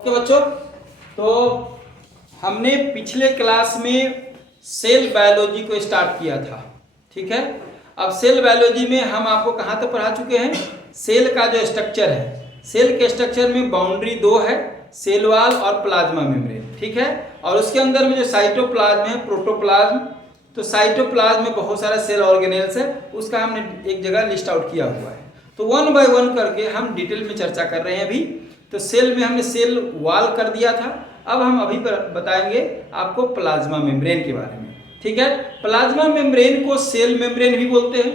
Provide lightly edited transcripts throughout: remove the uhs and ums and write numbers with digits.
Okay बच्चों, तो हमने पिछले क्लास में सेल बायोलॉजी को स्टार्ट किया था। ठीक है, अब सेल बायोलॉजी में हम आपको कहाँ तक पढ़ा चुके हैं? सेल का जो स्ट्रक्चर है, सेल के स्ट्रक्चर में बाउंड्री दो है, सेल वॉल और प्लाज्मा मेम्ब्रेन। ठीक है, और उसके अंदर में जो साइटोप्लाज्म है, प्रोटोप्लाज्म, तो साइटोप्लाज्म में बहुत सारा सेल ऑर्गेनेल्स है, उसका हमने एक जगह लिस्ट आउट किया हुआ है। तो वन बाय वन करके हम डिटेल में चर्चा कर रहे हैं अभी। तो सेल में हमने सेल वॉल कर दिया था, अब हम अभी बताएंगे आपको प्लाज्मा मेम्ब्रेन के बारे में। ठीक है, प्लाज्मा मेम्ब्रेन को सेल मेम्ब्रेन भी बोलते हैं,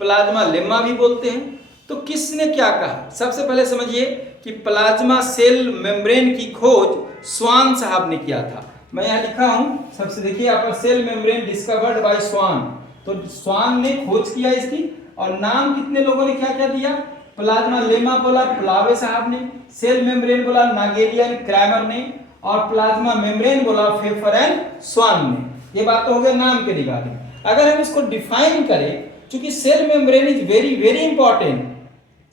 प्लाज्मा लेम्मा भी बोलते हैं। तो किसने क्या कहा? सबसे पहले समझिए कि प्लाज्मा सेल मेम्ब्रेन की खोज स्वान साहब ने किया था। मैं यहाँ लिखा हूँ, सबसे देखिए यहाँ पर, सेल मेम्ब्रेन डिस्कवर्ड बाय स्वान। तो स्वान ने खोज किया इसकी, और नाम कितने लोगों ने क्या क्या दिया? प्लाज्मा लेमा बोला प्लावे साहब ने, सेल मेम्ब्रेन बोला नागेरियन क्रैमर ने, और प्लाज्मा मेम्ब्रेन बोला फेफर एंड स्वान ने। ये बात तो हो गया नाम के रिगार्डिंग। अगर हम इसको डिफाइन करें, क्योंकि cell membrane is very very important,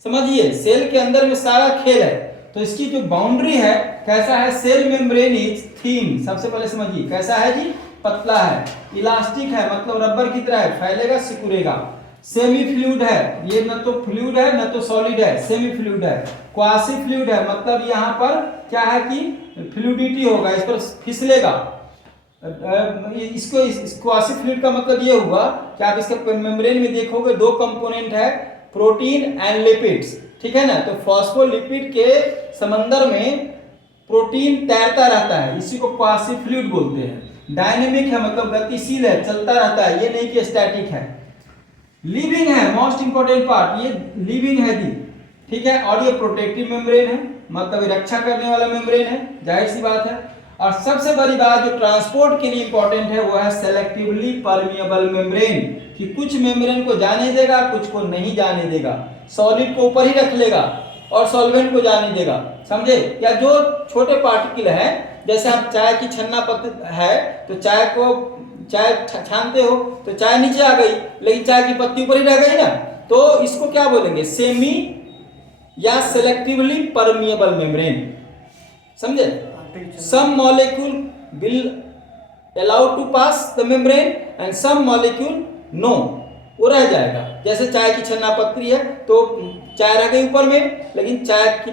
समझिए सेल के अंदर में सारा खेल है। तो इसकी जो बाउंड्री है कैसा है? Cell membrane is thin. सबसे पहले समझिए कैसा है जी? पतला है, इलास्टिक है, मतलब रबर की तरह है, फैलेगा सिकुड़ेगा। सेमी फ्लूइड है, ये न तो फ्लूइड है न तो सॉलिड है, सेमी फ्लूइड है। क्वासी फ्लूइड है, मतलब यहाँ पर क्या है कि फ्लूइडिटी होगा, इस पर फिसलेगा। इसको क्वासी फ्लूइड का मतलब ये हुआ कि आप इसके मेम्ब्रेन में देखोगे दो कंपोनेंट है, प्रोटीन एंड लिपिड्स। ठीक है ना, तो फॉस्फोलिपिड के समंदर में प्रोटीन तैरता रहता है, इसी को क्वासी फ्लूइड बोलते हैं। डायनेमिक है, मतलब गतिशील है, चलता रहता है, ये नहीं कि स्टैटिक है। लिविंग है, मोस्ट इंपोर्टेंट पार्ट, ये लिविंग है जी। ठीक है, और ये प्रोटेक्टिव मेम्ब्रेन है, मतलब रक्षा करने वाला मेम्ब्रेन है, जाहिर सी बात है। और सबसे बड़ी बात जो ट्रांसपोर्ट के लिए इंपॉर्टेंट है वो है सेलेक्टिवली परमिएबल मेम्ब्रेन, कि कुछ मेम्ब्रेन को जाने देगा, कुछ को नहीं जाने देगा। सॉलिड को ऊपर ही रख लेगा और सॉल्वेंट को जाने देगा, समझे? या जो छोटे पार्टिकल है, जैसे आप चाय की छन्ना पत्ती है, तो चाय छानते हो तो चाय नीचे आ गई, लेकिन चाय की पत्ती ऊपर ही रह गई ना, तो इसको क्या बोलेंगे? सेमी या सेलेक्टिवली परमिएबल मेम्ब्रेन, समझे? Some molecule will allow to pass the membrane and some molecule no, वो रह जाएगा। जैसे चाय की छन्ना पत्ती है तो चाय रह गई ऊपर में, लेकिन चाय की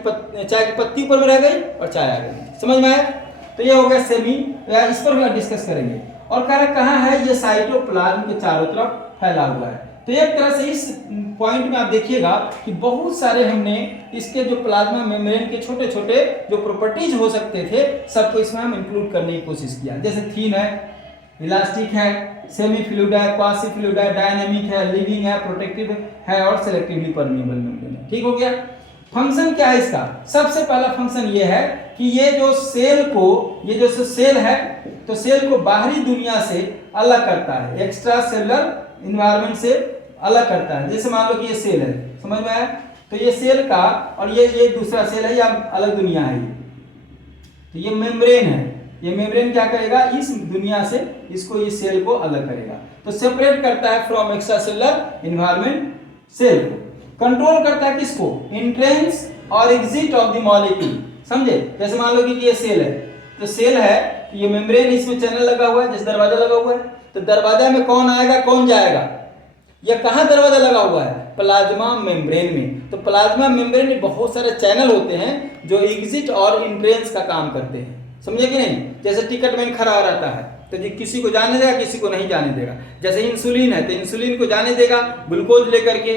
पत्ती ऊपर में रह गई और चाय आ गई। समझ में आया? तो ये हो गया सेमी, या इस पर भी डिस्कस करेंगे। और कहाँ है? ये साइटोप्लाज्म के चारों तरफ फैला हुआ है। तो एक तरह से इस पॉइंट में आप देखिएगा कि बहुत सारे हमने इसके जो प्लाज्मा मेम्ब्रेन के छोटे छोटे जो प्रॉपर्टीज हो सकते थे, सबको इसमें हम इंक्लूड करने की कोशिश किया। जैसे थिन है, इलास्टिक है, सेमी फ्लूइड है, क्वासी फ्लूइड है, डायनेमिक है, लिविंग है, प्रोटेक्टिव है, और सेलेक्टिवली परमिएबल मेम्ब्रेन है। ठीक हो गया? फंक्शन क्या है इसका? सबसे पहला फंक्शन ये है कि ये जो सेल है, तो सेल को बाहरी दुनिया से अलग करता है, एक्स्ट्रा सेलुलर इन्वायरमेंट से अलग करता है। जैसे मान लो कि ये सेल है, समझ में आया? तो ये सेल का, और ये दूसरा सेल है, या अलग दुनिया है ये। तो ये मेम्ब्रेन है, ये मेम्ब्रेन क्या करेगा? इस दुनिया से इसको, इस सेल को अलग करेगा। तो सेपरेट करता है from extracellular environment cell को। कंट्रोल करता है किसको? एंट्रेंस और एग्जिट ऑफ द मॉलिक्यूल, समझे? जैसे मान लो कि ये सेल है, तो सेल है, तो ये मेम्ब्रेन, इसमें चैनल लगा हुआ है, जैसे दरवाजा लगा हुआ है, तो दरवाजा में कौन आएगा कौन जाएगा? ये कहाँ दरवाजा लगा हुआ है? प्लाज्मा मेम्ब्रेन में। तो प्लाज्मा मेम्ब्रेन में बहुत सारे चैनल होते हैं जो एग्जिट और एंट्रेंस का काम करते हैं, समझे कि नहीं? जैसे टिकट मैन खड़ा रहता है, तो जी किसी को जाने देगा, किसी को नहीं जाने देगा। जैसे इंसुलिन है, तो इंसुलिन को जाने देगा ग्लूकोज लेकर के,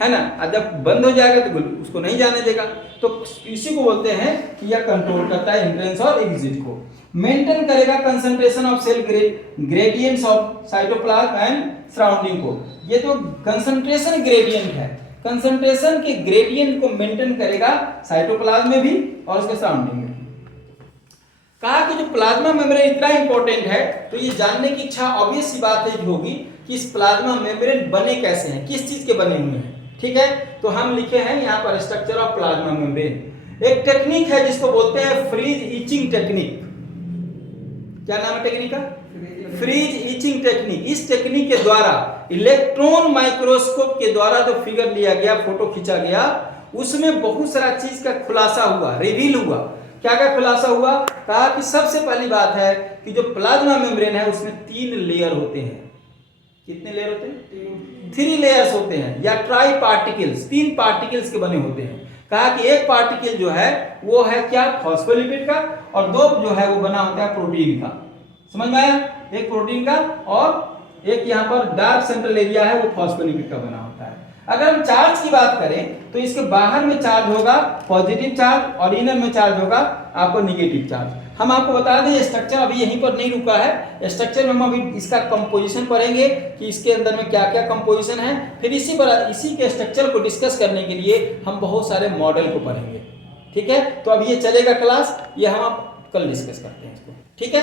है ना, और जब बंद हो जाएगा तो उसको नहीं जाने देगा। तो इसी को बोलते हैं कि यह कंट्रोल करता है एंट्रेंस और एग्जिट को। मेंटेन करेगा concentration of cell gradients of cytoplasm and surrounding को। ये तो कंसंट्रेशन ग्रेडियंट है, कंसंट्रेशन के ग्रेडियंट को मेंटेन करेगा साइटोप्लाज्म में भी और उसके सराउंडिंग में भी। कहा कि जो प्लाज्मा मेम्ब्रेन इतना इंपॉर्टेंट है, तो ये जानने की इच्छा ऑब्वियस सी बात है होगी कि इस प्लाज्मा मेम्ब्रेन बने कैसे हैं, किस चीज के बने हुए हैं। ठीक है, तो हम लिखे हैं यहाँ पर स्ट्रक्चर ऑफ प्लाज्मा मेम्ब्रेन। एक टेक्निक है जिसको बोलते हैं फ्रीज इचिंग टेक्निक। क्या नाम है टेक्निक का? Freeze etching technique. इस टेक्निक के द्वारा इलेक्ट्रॉन माइक्रोस्कोप के द्वारा जो फिगर लिया गया, फोटो खींचा गया, उसमें बहुत सारा चीज का खुलासा हुआ, रिवील हुआ क्या क्या खुलासा हुआ? कहा कि सबसे पहली बात है कि जो प्लाज्मा मेम्ब्रेन है उसमें 3 लेयर होते हैं। कितने लेयर होते हैं? 3 लेयर्स होते हैं, या ट्राई पार्टिकल्स, 3 पार्टिकल्स के बने होते हैं। कहा कि एक पार्टिकल जो है वो है क्या? फॉस्फोलिपिड का, और 2 जो है वो बना होता है प्रोटीन का। समझ में आया? एक प्रोटीन का और एक यहाँ पर डार्क सेंट्रल एरिया है वो फॉस्फोलिपिड का बना होता है। अगर हम चार्ज की बात करें तो इसके बाहर में चार्ज होगा पॉजिटिव चार्ज और इनर में चार्ज होगा आपको निगेटिव चार्ज। हम आपको बता दें स्ट्रक्चर अभी यहीं पर नहीं रुका है, स्ट्रक्चर में हम अभी इसका कंपोजिशन पढ़ेंगे कि इसके अंदर में क्या क्या कंपोजिशन है। फिर इसी के स्ट्रक्चर को डिस्कस करने के लिए हम बहुत सारे मॉडल को पढ़ेंगे। ठीक है, तो अब ये चलेगा क्लास, ये हम आप कल डिस्कस करते हैं इसको। ठीक है,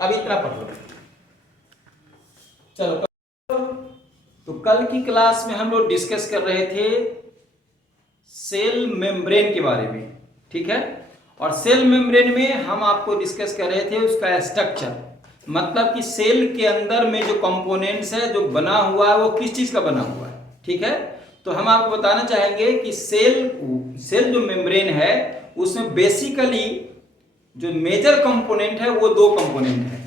अभी इतना पढ़ लो। चलो, तो कल की क्लास में हम लोग डिस्कस कर रहे थे सेल मेम्ब्रेन के बारे में। ठीक है, और सेल मेम्ब्रेन में हम आपको डिस्कस कर रहे थे उसका स्ट्रक्चर, मतलब कि सेल के अंदर में जो कंपोनेंट्स है, जो बना हुआ है, वो किस चीज का बना हुआ है। ठीक है, तो हम आपको बताना चाहेंगे कि सेल जो मेम्ब्रेन है उसमें बेसिकली जो मेजर कंपोनेंट है वो 2 कंपोनेंट है,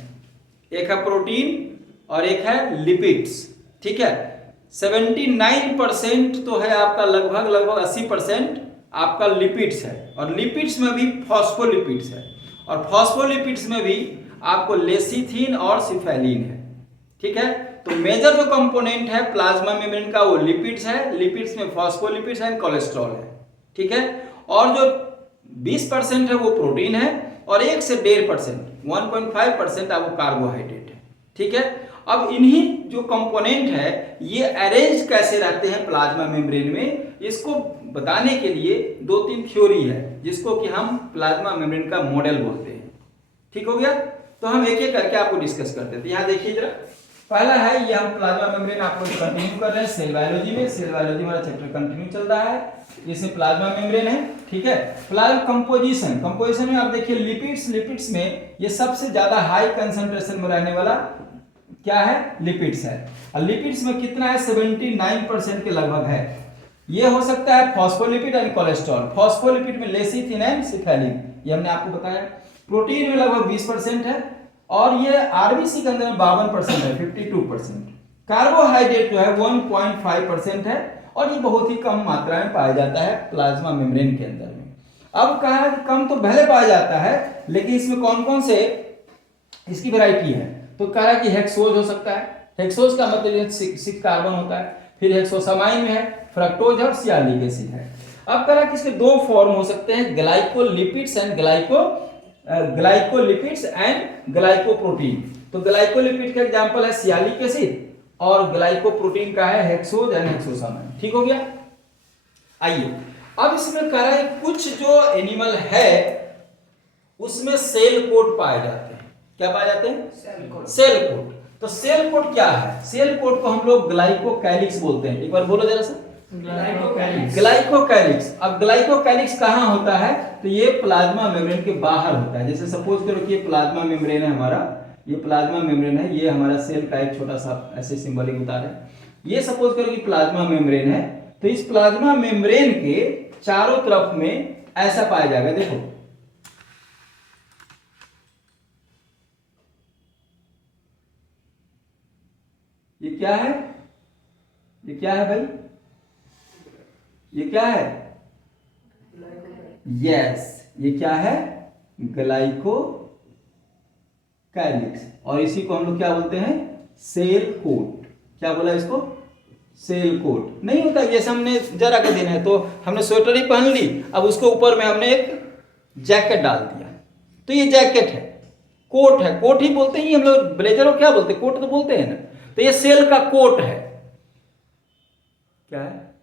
एक है प्रोटीन और एक है लिपिड्स। ठीक है, 79% तो है आपका, लगभग 80% आपका लिपिड्स है, और लिपिड्स में भी फॉस्फोलिपिड्स है, और फॉस्फोलिपिड्स में भी आपको लेसिथिन और सिफेलिन है। ठीक है, तो मेजर जो कंपोनेंट है प्लाज्मा मेम्ब्रेन का वो लिपिड्स है, लिपिड्स में फॉस्फोलिपिड्स एंड कोलेस्ट्रॉल है। ठीक है, और जो 20% है वो प्रोटीन है, और 1 से 1.5% 1.5% आपको कार्बोहाइड्रेट है। ठीक है, अब इन्हीं जो कंपोनेंट है ये अरेंज कैसे रहते हैं प्लाज्मा मेम्ब्रेन में, इसको बताने के लिए 2-3 थ्योरी है जिसको कि हम प्लाज्मा मेम्ब्रेन का मॉडल बोलते हैं। ठीक हो गया, तो हम एक एक करके आपको डिस्कस करते हैं। तो यहाँ देखिए जरा, पहला है ये हम प्लाज्मा मेम्ब्रेन आपको कंटिन्यू कर रहे हैं सेल बायोलॉजी में, सेल बायोलॉजी वाला चैप्टर कंटिन्यू चल रहा है, इसमें प्लाज्मा मेम्ब्रेन है। ठीक है, प्लाज्मा कंपोजिशन में आप देखिए लिपिड्स में ये सबसे ज्यादा हाई कंसंट्रेशन में रहने वाला क्या है? लिपिड्स है, और लिपिड्स में कितना है? 79% के लगभग है। ये हो सकता है फॉस्फोलिपिड एंड कोलेस्ट्रॉल, फॉस्फोलिपिड में लेसिथिन एंड सिफेलिन, ये हमने आपको बताया। प्रोटीन में लगभग 20% है, और ये आरबीसी के अंदर 52% है, 52%। कार्बोहाइड्रेट जो है 1.5% है, और ये बहुत ही कम मात्रा में पाया जाता है प्लाज्मा मेम्ब्रेन के अंदर में। अब कहा है कि कम तो पहले पाया जाता है, लेकिन इसमें कौन कौन से इसकी वैरायटी है? तो कह रहा है कि हेक्सोज हो सकता है, हेक्सोज का मतलब 6 कार्बन होता है, फिर हेक्सोसामाइन में है, फ्रक्टोज और सियालिक एसिड है। अब कह रहा है कि इसके 2 फॉर्म हो सकते हैं, ग्लाइकोलिपिड्स एंड ग्लाइकोप्रोटीन। तो ग्लाइकोलिपिड का एग्जांपल है सियालिक एसिड, और ग्लाइकोप्रोटीन का है हेक्सोज एंड हेक्सोसामाइन। ठीक हो गया। आइए अब इसमें कह रहा है कुछ जो एनिमल है उसमें सेल कोड पाए जाते हैं। क्या पाए जाते हैं? Cell coat. तो सेल कोड क्या है? सेल कोड को हम लोग ग्लाइकोकैलिक्स बोलते हैं। एक बार बोलो जरा सा, ग्लाइकोकैलिक्स। अब ग्लाइकोकैलिक्स कहाँ होता है? तो ये प्लाज्मा मेम्ब्रेन के बाहर होता है। जैसे सपोज करो कि ये प्लाज्मा मेम्ब्रेन है हमारा, ये प्लाज्मा मेम्ब्रेन है, ये हमारा सेल का एक छोटा सा ऐसे सिंबलिक बता रहे हैं। ये सपोज करो कि प्लाज्मा मेम्ब्रेन है, तो इस प्लाज्मा मेम्ब्रेन के चारों तरफ में ऐसा पाया जाएगा। देखो ये क्या है? ये क्या है भाई? ये क्या है? यस, ये क्या है? ग्लाइकोकैलिक्स। और इसी को हम लोग क्या बोलते हैं? Cell coat. क्या बोला इसको? Cell coat. नहीं होता जैसे हमने जरा के दिन है तो हमने स्वेटर ही पहन ली, अब उसके ऊपर में हमने एक जैकेट डाल दिया, तो ये जैकेट है, कोट है, कोट ही बोलते हैं हम लोग। ब्लेजर को क्या बोलते हैं? कोट तो बोलते हैं ना। तो ये सेल का कोट है। क्या है?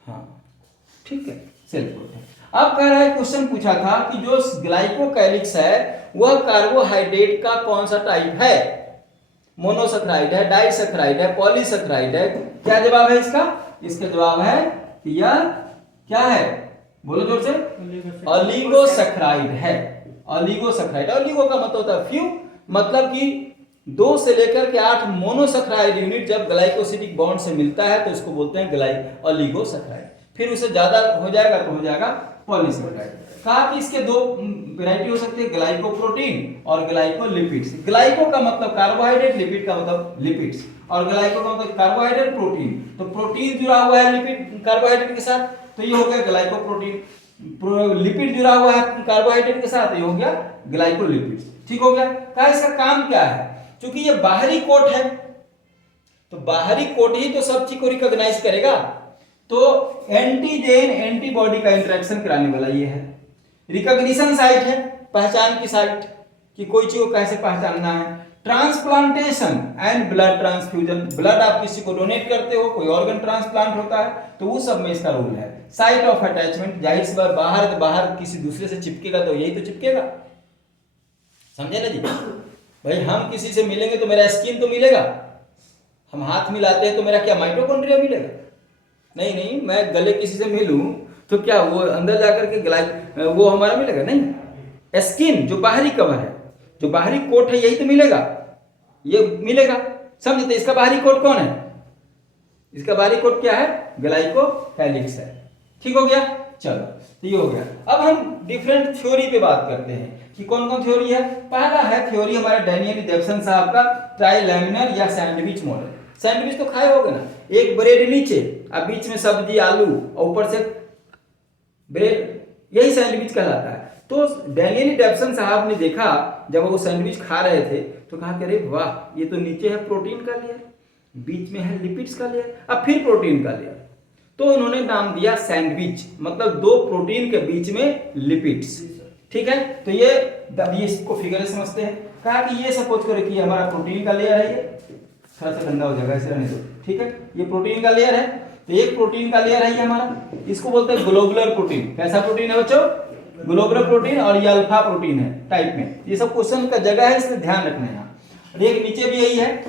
हाँ ठीक है, सेल कोट है। अब कह रहा है, क्वेश्चन पूछा था कि जो ग्लाइकोकैलिक्स है वह कार्बोहाइड्रेट का कौन सा टाइप है? मोनोसैकराइड है, डाइसैकराइड है, पॉलीसैकराइड है? क्या जवाब है इसका? इसका जवाब है कि यह क्या है? बोलो जोर से। ओलिगोसैकराइड है। ओलिगोसैकराइड, ओलिगो का मतलब होता है फ्यू, मतलब कि 2 से लेकर के 8 मोनोसैकराइड यूनिट जब ग्लाइकोसिडिक बॉन्ड से मिलता है तो इसको बोलते हैं ओलिगोसैकराइड। फिर उसे ज्यादा हो जाएगा तो हो जाएगा पॉलीसेकेराइड। कहा कि इसके दो वैरायटी हो सकती है, ग्लाइकोप्रोटीन और ग्लाइकोलिपिड्स। ग्लाइको का मतलब कार्बोहाइड्रेट, लिपिड का मतलब लिपिड्स, और ग्लाइको का मतलब कार्बोहाइड्रेट प्रोटीन। तो प्रोटीन जुड़ा हुआ है लिपिड कार्बोहाइड्रेट के साथ, तो ये हो गया ग्लाइकोप्रोटीन। लिपिड जुड़ा हुआ है कार्बोहाइड्रेट के साथ, ये हो गया ग्लाइकोलिपिड्स। ठीक हो गया। क्या इसका काम क्या है? क्योंकि ये बाहरी कोट है, तो बाहरी कोट ही तो सब चीज को रिकॉग्नाइज करेगा। तो एंटीजेन एंटीबॉडी का इंटरेक्शन कराने वाला ये है। रिकॉग्निशन साइट है, पहचान की साइट कि कोई चीज को कैसे पहचानना है। Transplantation and blood transfusion, blood आप किसी को डोनेट करते हो, कोई ऑर्गन ट्रांसप्लांट होता है, तो वो सब में इसका रोल है। साइट ऑफ अटैचमेंट, जाहिर सी बात बाहर किसी दूसरे से चिपकेगा तो यही तो चिपकेगा, समझे ना जी। भाई हम किसी से मिलेंगे तो मेरा स्किन तो मिलेगा, हम हाथ मिलाते हैं तो मेरा क्या माइटोकॉन्ड्रिया मिलेगा? नहीं, मैं गले किसी से मिलूं तो क्या वो अंदर जाकर के वो हमारा मिलेगा? नहीं, स्किन जो बाहरी कवर है, जो बाहरी कोट है, यही तो मिलेगा, ये मिलेगा, समझते। इसका बाहरी कोट कौन है? इसका बाहरी कोट क्या है? ग्लाइकोहेलिक्स है। ठीक हो गया। चलो, तो ये हो गया। अब हम डिफरेंट थ्योरी पे बात करते हैं कि कौन कौन थ्योरी है। पहला है थ्योरी हमारा डैनियल जेफसन साहब का, ट्राइलैमिनर या सैंडविच मॉडल। सैंडविच तो खाए होगे ना, एक ब्रेड नीचे और बीच में सब्जी आलू और ऊपर से ब्रेड, यही सैंडविच कहलाता है। तो डैनियल जेफसन साहब ने देखा, जब वो सैंडविच खा रहे थे तो कहा कि अरे वाह, ये तो नीचे है प्रोटीन का लेयर, बीच में है लिपिड्स का लेयर, अब फिर प्रोटीन का लेयर। तो उन्होंने नाम दिया सैंडविच, मतलब दो प्रोटीन के बीच में लिपिड्स। ठीक है, तो ये इसको फिगर समझते हैं। कहा कि ये सपोज करें कि हमारा प्रोटीन का लेयर है, ये थोड़ा सा गंदा हो जाएगा, ऐसे रहने दो। ठीक है, ये प्रोटीन का लेयर है, तो एक प्रोटीन का लेयर है ये हमारा, इसको बोलते हैं ग्लोबुलर प्रोटीन। कैसा प्रोटीन है बच्चों? ग्लोबुलर प्रोटीन, और ये अल्फा प्रोटीन है टाइप में। ये सब क्वेश्चन का जगह है, इसलिए ध्यान रखना है। और एक नीचे भी यही है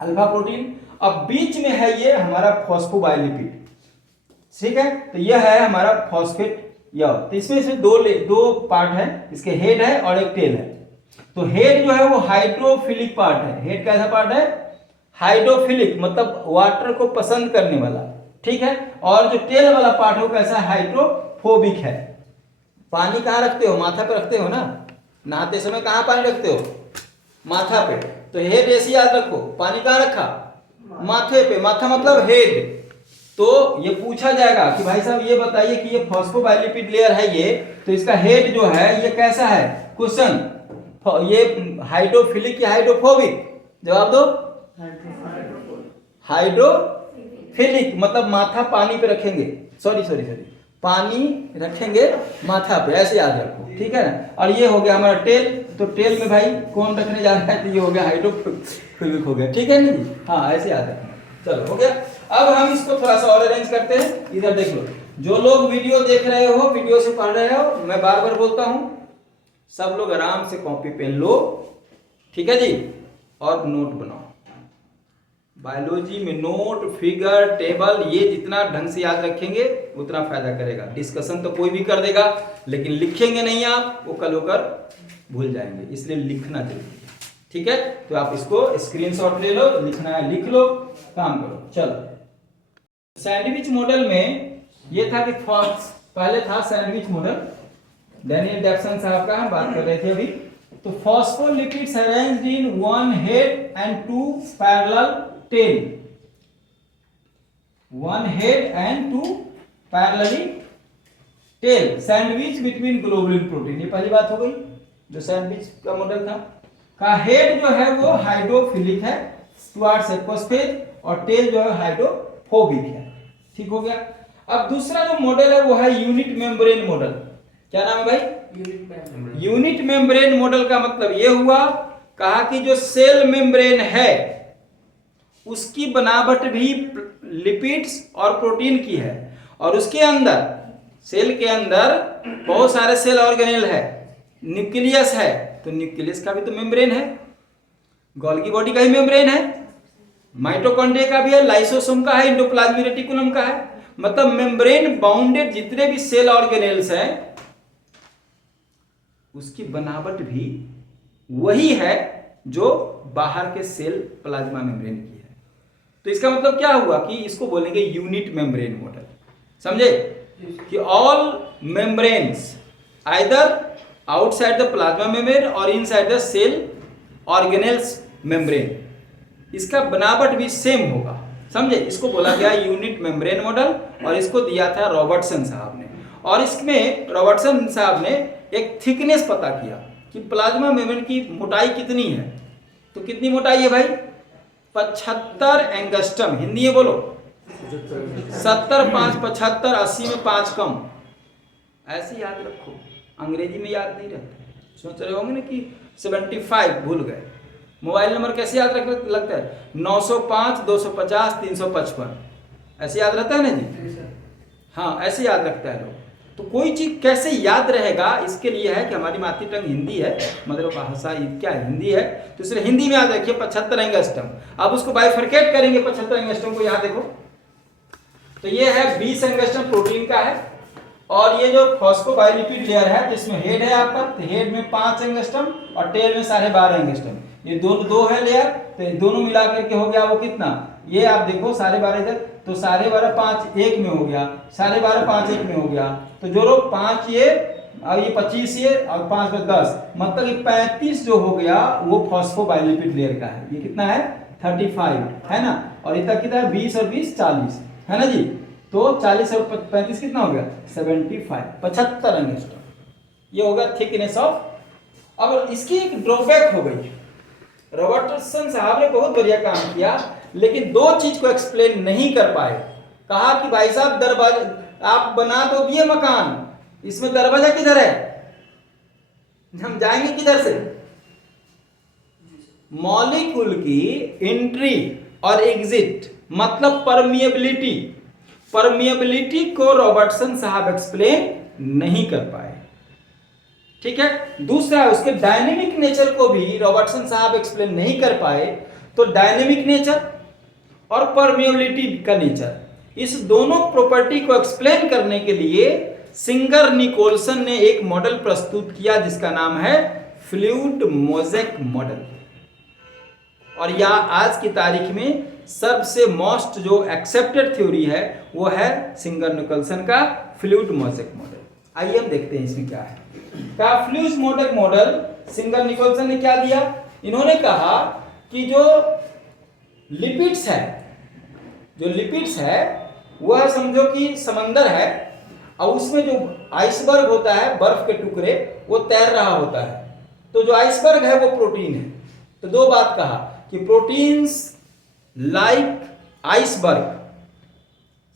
अल्फा प्रोटीन। अब बीच में है ये हमारा फॉस्फोबाइलिपिड। ठीक है, तो यह है हमारा फॉस्फेट या। तो इसमें दो पार्ट है, इसके हेड है और एक टेल है। तो हेड जो है वो हाइड्रोफिलिक पार्ट है। हेड कैसा पार्ट है? हाइड्रोफिलिक, मतलब वाटर को पसंद करने वाला। ठीक है, और जो टेल वाला पार्ट है वो कैसा? हाइड्रोफोबिक है। पानी कहाँ रखते हो? माथा पे रखते हो ना, नहाते समय कहाँ पानी रखते हो? माथा पे। तो हेड ऐसे याद रखो, पानी कहाँ रखा? माथे पे। माथा मतलब हेड। तो ये पूछा जाएगा कि भाई साहब ये बताइए कि ये फॉस्फोबाइलिपिड लेयर है ये, तो इसका हेड जो है ये कैसा है? क्वेश्चन, ये हाइड्रोफिलिक या हाइड्रोफोबिक? जवाब दो। हाइड्रोफिलिक, मतलब माथा पानी पे रखेंगे, सॉरी पानी रखेंगे माथा पे, ऐसे याद रखो। ठीक है ना। और ये हो गया हमारा टेल, तो टेल में भाई कौन रखने जा रहा है? तो ये हो गया हाइड्रोफिलिक हो गया। ठीक है ना जी, हाँ ऐसे याद रखना। चलो हो गया। अब हम इसको थोड़ा सा और अरेंज करते हैं। इधर देख लो, जो लोग वीडियो देख रहे हो, वीडियो से पढ़ रहे हो, मैं बार बार बोलता हूं, सब लोग आराम से कॉपी पेन लो, ठीक है जी, और नोट बनाओ। बायोलॉजी में नोट, फिगर, टेबल, ये जितना ढंग से याद रखेंगे उतना फायदा करेगा। डिस्कशन तो कोई भी कर देगा, लेकिन लिखेंगे नहीं आप, वो कल होकर भूल जाएंगे, इसलिए लिखना जरूरी है। ठीक है, तो आप इसको स्क्रीनशॉट ले लो, लिखना है लिख लो, काम करो। चलो, सैंडविच मॉडल में ये था कि पहले था सैंडविच मॉडल, डैनियल जेफसन साहब का हम बात कर रहे थे अभी। तो phospholipids arranged in one head and two parallel tail, one head and two parallelly tail, sandwich between globulin protein. ये पहली बात हो गई जो सैंडविच का मॉडल था। का हेड जो है वो हाइड्रोफिलिक है टुवर्ड्स एक्वोस्फेज, और टेल जो है हाइड्रोफोबिक है। ठीक हो गया। अब दूसरा जो मॉडल है वो है यूनिट मेम्ब्रेन मॉडल। क्या नाम है भाई? यूनिट मेम्ब्रेन मॉडल का मतलब ये हुआ, कहा कि जो सेल मेम्ब्रेन है उसकी बनावट भी लिपिड्स और प्रोटीन की है, और उसके अंदर, सेल के अंदर बहुत सारे सेल ऑर्गेनेल है, न्यूक्लियस है, तो न्यूक्लियस का भी तो मेम्ब्रेन है, गोल्गी बॉडी का ही मेम्ब्रेन है, माइटोकॉन्ड्रिया का भी है, लाइसोसोम का है, एंडोप्लाज्मिक रेटिकुलम का है। मतलब मेम्ब्रेन बाउंडेड जितने भी सेल ऑर्गेनेल्स हैं उसकी बनावट भी वही है जो बाहर के सेल प्लाज्मा मेम्ब्रेन की है। तो इसका मतलब क्या हुआ कि इसको बोलेंगे यूनिट मेम्ब्रेन मॉडल। समझे कि all membranes either outside the plasma membrane और inside the cell organelles membrane. इसका बनावट भी सेम होगा, समझे। इसको बोला गया यूनिट मेम्ब्रेन मॉडल और इसको दिया था रॉबर्टसन साहब ने। और इसमें रॉबर्टसन साहब ने एक थिकनेस पता किया कि प्लाज्मा मेम्ब्रेन की मोटाई कितनी है। तो कितनी मोटाई है भाई? 75 एंगस्ट्रम। हिंदी में बोलो 70, 5, 75, 80 में 5 कम। ऐसे याद रखो, अंग्रेजी में याद नहीं रहता। सोच रहे होंगे ना कि 75 भूल गए। मोबाइल नंबर कैसे याद रख लगता है? 905 250 355, ऐसे याद रहता है ना जी? हाँ, ऐसे याद रखता है लोग। तो कोई चीज कैसे याद रहेगा, इसके लिए है कि हमारी मातृ टंग हिंदी है, मतलब भाषा क्या है? हिंदी है। तो इसलिए हिंदी में याद रखिए 75 एंगस्ट्रम। अब उसको बाइफरकेट करेंगे 75 एंगस्ट्रम को, यहाँ देखो। तो ये है 20 एंगस्ट्रम प्रोटीन का है। और ये जो फॉस्फोबाइलिपिड लेयर है, जिसमें हेड है आपका, तो हेड में 5 एंगस्ट्रम और टेल में 12.5 एंगस्ट्रम। ये दो है लेयर, तो दोनों मिला करके हो गया वो कितना? ये आप देखो 12.5 इधर, तो 12.5 5 1 में हो गया, 12.5 5 1 में हो गया। तो जोड़ो 5 ये और ये 25 ये और 5 में 10, मतलब ये 35 जो हो गया वो फॉस्फोबाइलिपिड लेयर का है। ये कितना है? 35 है ना। और इतना कितना है? 20 और 20 40 है ना जी। तो 40 और 35 कितना हो गया? 75 एंगस्ट्रम। ये होगा थिकनेस ऑफ। अब इसकी एक ड्रॉबैक हो गई। रॉबर्टसन साहब ने बहुत बढ़िया काम किया, लेकिन दो चीज को एक्सप्लेन नहीं कर पाए। कहा कि भाई साहब दरवाजा आप बना तो दिए मकान, इसमें दरवाजा किधर है? हम जाएंगे किधर से? मॉलिक्यूल की एंट्री और एग्जिट, मतलब परमिएबिलिटी को रॉबर्टसन साहब एक्सप्लेन नहीं कर पाए। ठीक है। दूसरा, उसके डायनेमिक नेचर को भी रॉबर्टसन साहब एक्सप्लेन नहीं कर पाए। तो डायनेमिक नेचर और परमिएबिलिटी का नेचर, इस दोनों प्रॉपर्टी को एक्सप्लेन करने के लिए सिंगर निकोलसन ने एक मॉडल प्रस्तुत किया जिसका नाम है फ्लूइड मोज़ेक मॉडल। और यह आज की तारीख में सबसे मोस्ट जो एक्सेप्टेड थ्योरी है वो है सिंगर निकोलसन का फ्लूइड मोज़ेक मॉडल। आइए हम देखते हैं इसमें क्या है। क्या fluid mosaic model Singer Nicolson ने क्या दिया? इन्होंने कहा कि जो लिपिड्स है वह समझो कि समंदर है और उसमें जो आइसबर्ग होता है, बर्फ के टुकड़े, वो तैर रहा होता है। तो जो आइसबर्ग है वो प्रोटीन है। तो दो बात कहा कि प्रोटीन्स लाइक आइसबर्ग,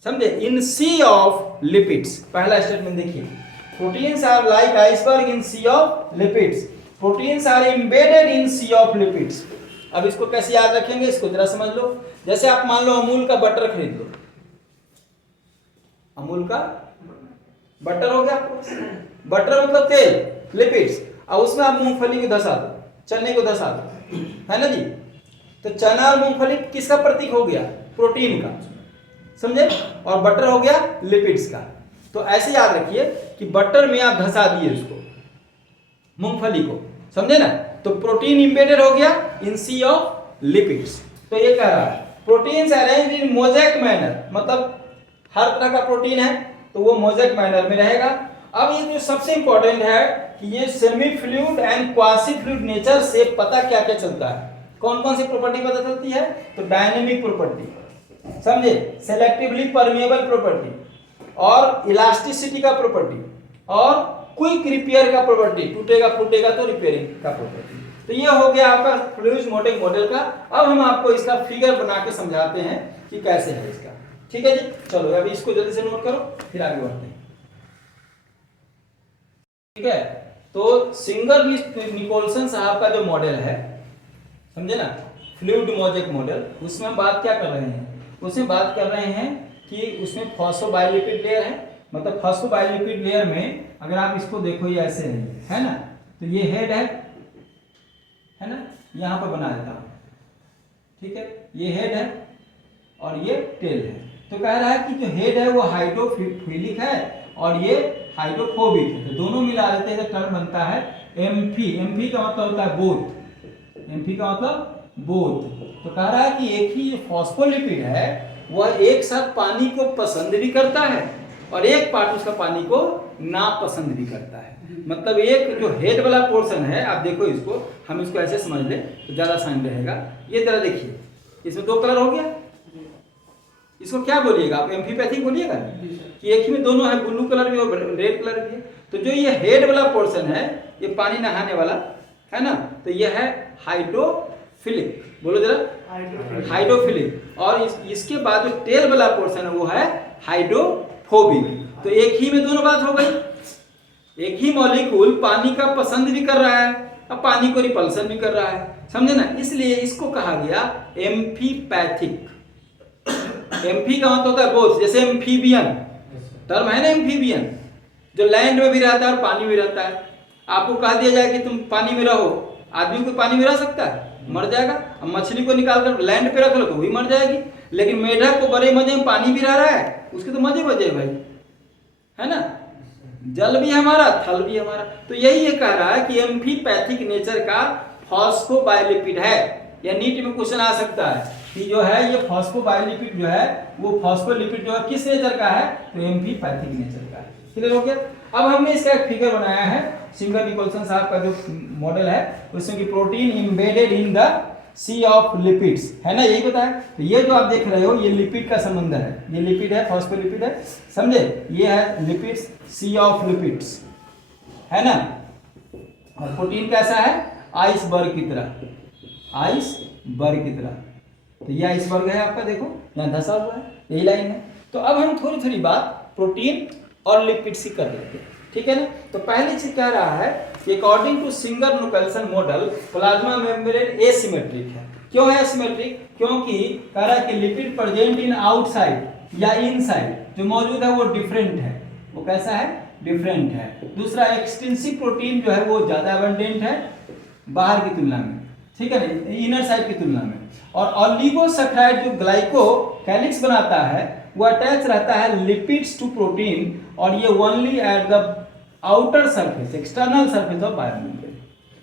समझे, इन सी ऑफ लिपिड्स। पहला स्टेटमेंट देखिए, proteins are like iceberg in sea of lipids, proteins are embedded in sea of lipids. अब इसको कैसे याद रखेंगे, इसको जरा समझ लो। जैसे आप मान लो अमूल का बटर खरीद लो, अमूल का बटर हो गया आपको, बटर मतलब तेल, लिपिड्स, और उसमें आप मूंगफली को धसा दो, चने को धसा दो, है ना जी। तो चना और मूंगफली किसका प्रतीक हो गया? प्रोटीन का, समझे, और बटर हो गया लिपिड्स का। तो ऐसे याद रखिए कि बटर में आप धसा दिए उसको, मूंगफली को, समझे ना। तो प्रोटीन इंबेडेड हो गया इन सी ऑफ लिपिड्स। तो ये कह रहा है proteins arranged in mosaic manner, मतलब हर तरह का प्रोटीन है तो वो मोज़ेक मैनर में रहेगा। अब ये जो सबसे इंपॉर्टेंट है कि ये semi fluid and quasi fluid nature से पता क्या क्या चलता है, कौन कौन सी प्रॉपर्टी पता चलती है? तो डायनेमिक प्रॉपर्टी, समझे, सेलेक्टिवली परमिएबल प्रॉपर्टी, और इलास्टिसिटी का प्रॉपर्टी, और क्विक रिपेयर का प्रॉपर्टी, टूटेगा फूटेगा तो रिपेयरिंग का प्रॉपर्टी। तो ये हो गया आपका फ्लूइड मोज़ेक मॉडल का। अब हम आपको इसका फिगर बना के समझाते हैं कि कैसे है इसका। ठीक है जी, चलो अभी इसको जल्दी से नोट करो, फिर आगे बढ़ते हैं। ठीक है, तो सिंगर निकोलसन साहब का जो मॉडल है, समझे ना, फ्लूइड मोज़ेक मॉडल, उसमें हम बात क्या कर रहे हैं? उसमें बात कर रहे हैं कि उसमें फॉस्फोबाइलिपिड लेयर है, मतलब फॉस्फोबाइलिपिड लेयर में अगर आप इसको देखो ये ऐसे है ना, तो ये हेड है ना, यहाँ पर बना देता हूँ, ठीक है, ये हेड है और ये टेल है। तो कह रहा है कि जो हेड है वो हाइड्रोफिलिक है और ये हाइड्रोफोबिक है, तो दोनों मिला देते हैं तो टर्म बनता है एम्फी। एम्फी का मतलब होता है बोथ, एम्फी का मतलब बोथ। तो कह रहा है कि एक ही जो फॉस्फोलिपिड है वह एक साथ पानी को पसंद भी करता है और एक पार्ट उसका पानी को नापसंद भी करता है। मतलब एक जो हेड वाला पोर्शन है, आप देखो इसको, हम इसको ऐसे समझ ले तो ज़्यादा आसान रहेगा। ये तरह देखिए, इसमें दो कलर हो गया, इसको क्या बोलिएगा आप, एम्फीपैथिक बोलिएगा कि एक ही में दोनों है, ब्लू कलर भी और रेड कलर भी है। तो जो ये हेड वाला पोर्शन है, ये पानी नहाने वाला है ना, तो ये है हाइड्रोफिलिक, बोलो जरा, हाइड्रोफिलिक। और इसके बाद जो टेल वाला पोर्शन है वो है हाइड्रोफोबिक। तो एक ही में दोनों बात हो गई, एक ही मॉलिक्यूल पानी का पसंद भी कर रहा है और पानी को रिपल्सन भी कर रहा है, समझे ना। इसलिए इसको कहा गया एम्फीपैथिक। एम्फी का मतलब होता है बोझ, जैसे एम्फीबियन टर्म है ना, एम्फीबियन जो लैंड में भी रहता है और पानी में रहता है। आपको कह दिया जाए कि तुम पानी में रहो, आदमी को पानी में रह सकता है, मर जाएगा। अब मछली को निकाल कर लैंड पे रख लो तो वही मर जाएगी। लेकिन मेढक को बड़े मजे में पानी भी रह रहा है, उसके तो मजे मजे भाई, है ना, जल भी हमारा थल भी हमारा। तो यही ये कह रहा है कि एम्फीपैथिक नेचर का फॉस्फोबायोलिपिड है। या नीट में क्वेश्चन आ सकता है कि जो है ये फॉस्फोबायोलिपिड जो है वो फॉस्फोलिपिड जो है किस नेचर का है, तो एम्फीपैथिक नेचर का है। क्लियर हो गया। अब हमने इसका एक फिगर बनाया है, सिंगर निकोलसन साहब का जो मॉडल है उसमें कि protein embedded in the sea of lipids, है ना, यही बताया। तो ये जो आप देख रहे हो ये लिपिड का समंदर है, ये लिपिड है, फॉस्फोलिपिड है, समझे। ये है लिपिड्स, सी ऑफ लिपिड्स, है ना। और प्रोटीन कैसा है, आइसबर्ग की तरह, आइसबर्ग की तरह। तो ये आइसबर्ग है आपका, देखो यहाँ धंसा हुआ है, यही लाइन है। तो अब हम थोड़ी थोड़ी बात प्रोटीन और लिपिड्स की कर लेते हैं, ठीक है ना। तो पहली चीज कह रहा है कि according to Singer Nicolson model plasma membrane asymmetric है। क्यों है एसिमेट्रिक, क्योंकि कह रहा है कि लिपिड प्रेजेंट इन आउटसाइड या इनसाइड जो मौजूद है वो डिफरेंट है। वो कैसा है, डिफरेंट है। दूसरा एक्सटेंसिव प्रोटीन जो है वो ज्यादा अबंडेंट है बाहर की तुलना में, ठीक है ना, इनर साइड की तुलना में। और ऑलिगोसैकेराइड जो ग्लाइकोकैलिक्स बनाता है वो अटैच रहता है लिपिड्स टू प्रोटीन, और ये only at the outer surface, external surface of biomembrane.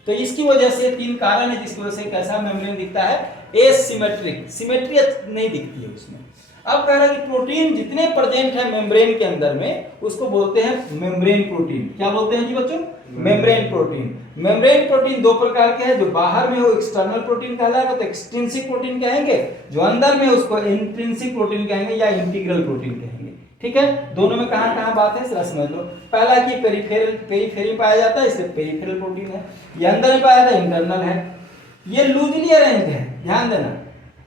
तो इसकी वजह से तीन कारण है जिसकी वजह से कैसा मेम्ब्रेन दिखता है, एसिमेट्रिक, सिमेट्री नहीं दिखती है उसमें। अब कह रहा है कि प्रोटीन जितने प्रेजेंट है मेम्ब्रेन के अंदर में उसको बोलते हैं मेम्ब्रेन प्रोटीन। क्या बोलते हैं जी बच्चों, मेम्ब्रेन प्रोटीन। मेम्ब्रेन प्रोटीन दो प्रकार के हैं, जो बाहर में हो एक्सटर्नल प्रोटीन कहलाएगा तो एक्सट्रिंसिक प्रोटीन कहेंगे, जो अंदर में उसको इंट्रिंसिक प्रोटीन कहेंगे या इंटीग्रल प्रोटीन कहेंगे, ठीक है। दोनों में कहां कहां बात है जरा समझ लो। पहला कि पेरिफेरल पाया जाता है, इसलिए पेरिफेरल प्रोटीन है। ये अंदर में पाया जाता है, इंटरनल है। ये लूजली अरेंज्ड है, ध्यान देना,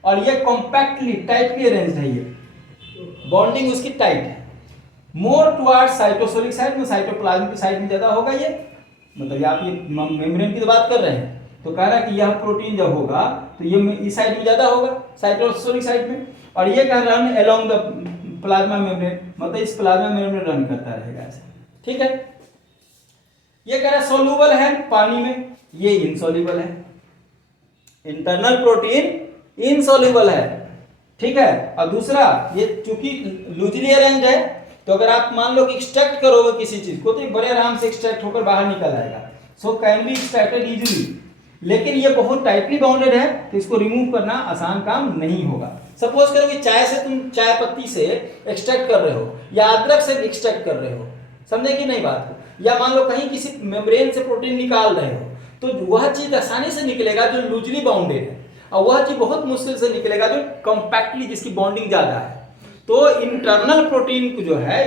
और ये कॉम्पैक्टली टाइटली अरेंज्ड है, ये बॉन्डिंग उसकी टाइट है। मोर टुवर्ड साइटोसोलिक साइड में, साइटोप्लाज्म की साइड में ज्यादा होगा ये, मतलब आप ये मेम्ब्रेन की तो बात कर रहे हैं। तो कह रहा है कि यह प्रोटीन जब होगा तो ये इस साइड में ज्यादा होगा, साइटोसोलिक साइड में। और ये कह रहा है अलोंग द प्लाज्मा मेम्ब्रेन, मतलब इस प्लाज्मा मेम्ब्रेन रन करता रहेगा ऐसे, ठीक है। ये कह रहा है सोल्यूबल है पानी में, ये इनसोल्यूबल है। इंटरनल प्रोटीन इनसोल्यूबल है, ठीक है। और दूसरा ये चूंकि लूजली अरेंज्ड है, तो अगर आप मान लो कि एक्सट्रैक्ट करोगे किसी चीज को तो ये बड़े आराम से एक्सट्रैक्ट होकर बाहर निकल आएगा, so can be extracted easily. लेकिन ये बहुत टाइटली बाउंडेड है तो इसको रिमूव करना आसान काम नहीं होगा। सपोज करो कि चाय से तुम चाय पत्ती से एक्सट्रैक्ट कर रहे हो या अदरक से एक्सट्रैक्ट कर रहे हो, समझे कि नहीं बात को। या मान लो कहीं किसी मेम्ब्रेन से प्रोटीन निकाल रहे हो तो वह चीज आसानी से निकलेगा जो लूजली बाउंडेड है, और वह चीज बहुत मुश्किल से निकलेगा जो कॉम्पैक्टली जिसकी बॉन्डिंग ज्यादा है। तो इंटरनल प्रोटीन को जो है,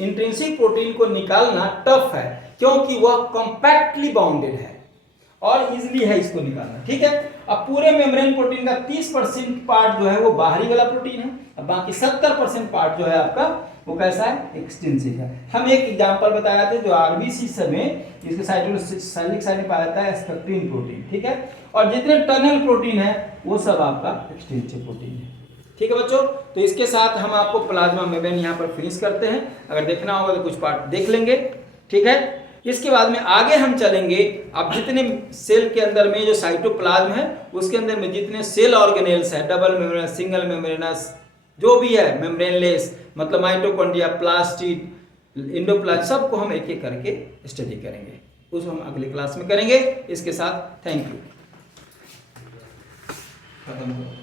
इंट्रिंसिक प्रोटीन को निकालना टफ है क्योंकि वह कॉम्पैक्टली बाउंडेड है और इजीली है इसको निकालना, ठीक है। अब पूरे मेम्ब्रेन प्रोटीन का 30% पार्ट जो है वो बाहरी वाला प्रोटीन है, अब बाकी 70% पार्ट जो है आपका वो कैसा है, एक्सटेंसिव है। हम एक एग्जांपल बताया थे जो आरबीसी में इसके साइटोसोलिक साइड में पाया जाता है स्पेक्ट्रिन प्रोटीन, ठीक है। और जितने टनल प्रोटीन है वो सब आपका एक्सटेंसिव प्रोटीन है, ठीक है बच्चों। तो इसके साथ हम आपको प्लाज्मा मेम्ब्रेन यहाँ पर फिनिश करते हैं। अगर देखना होगा तो कुछ पार्ट देख लेंगे, ठीक है। इसके बाद में आगे हम चलेंगे। अब जितने सेल के अंदर में जो साइटोप्लाज्म है उसके अंदर में जितने सेल ऑर्गेनेल्स है, डबल मेम्ब्रेनस, सिंगल मेम्ब्रेनस, जो भी है मेम्ब्रेनलेस, मतलब माइटोकॉन्ड्रिया, प्लास्टिड, एंडोप्लाज्म, सबको हम एक एक करके स्टडी करेंगे। उसको हम अगले क्लास में करेंगे। इसके साथ थैंक यू। खत्म हो।